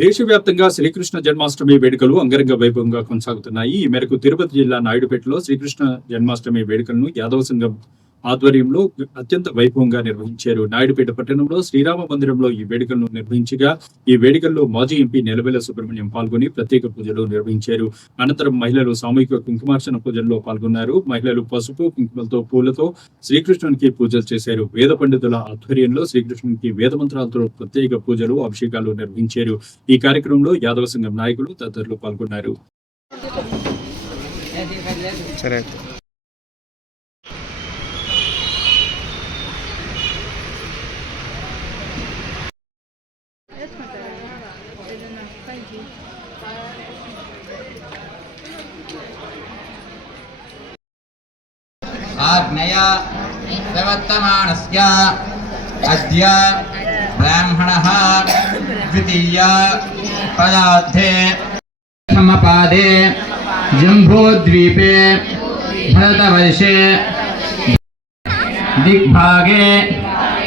దేశవ్యాప్తంగా శ్రీకృష్ణ జన్మాష్టమి వేడుకలు అంగరంగ వైభవంగా కొనసాగుతున్నాయి. ఈ మేరకు తిరుపతి జిల్లా నాయుడుపేటలో శ్రీకృష్ణ జన్మాష్టమి వేడుకలను యాదవ సంఘం ఆధ్వర్యంలో అత్యంత వైభవంగా నిర్వహించారు. నాయుడుపేట పట్టణంలో శ్రీరామ మందిరంలో ఈ వేడుకలను నిర్వహించగా, ఈ వేడుకల్లో మాజీ ఎంపీ నెలవెల సుబ్రహ్మణ్యం పాల్గొని ప్రత్యేక పూజలు నిర్వహించారు. అనంతరం మహిళలు సామూహిక కుంకుమార్చన పూజల్లో పాల్గొన్నారు. మహిళలు పసుపు కుంకుమలతో పూలతో శ్రీకృష్ణునికి పూజలు చేశారు. వేద పండితుల ఆధ్వర్యంలో శ్రీకృష్ణునికి వేద మంత్రాలతో ప్రత్యేక పూజలు, అభిషేకాలు నిర్వహించారు. ఈ కార్యక్రమంలో యాదవ సంఘం నాయకులు తదితరులు పాల్గొన్నారు. आज्ञया प्रवर्तमानस्य अद्य ब्राह्मणः द्वितीय पदार्थे समपादे जम्बूद्वीपे भरतवर्षे दिग्भागे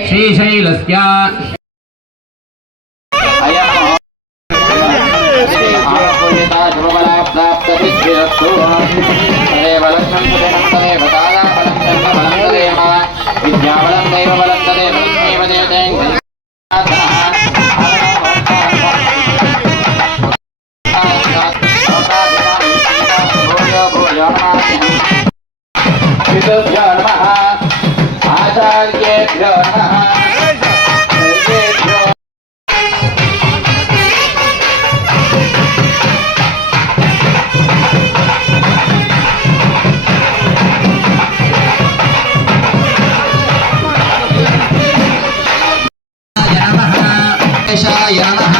श्रीशैलस्य विद्यावलं दैव बलं तदेव लक्ष्मीव देवतेन आचार्येभ्यो नमः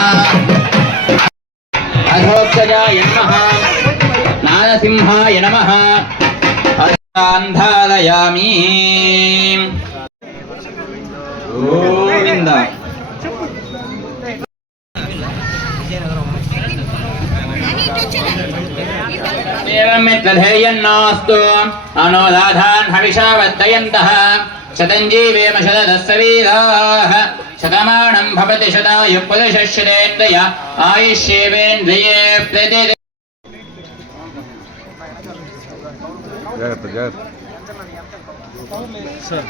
अधोक्षजाय नमः नारसिंहाय नमः अन्धालयामि गोविन्द एवं मित्रधैर्यन्नास्तु अनोदाधान् हविषा वर्धयन्तः शतञ्जीवेम शतदस्सवीराः शतमानं भवति शतायुः पुरुषश्रेष्ठय आयुष्येवेन्द्रिये प्रति सर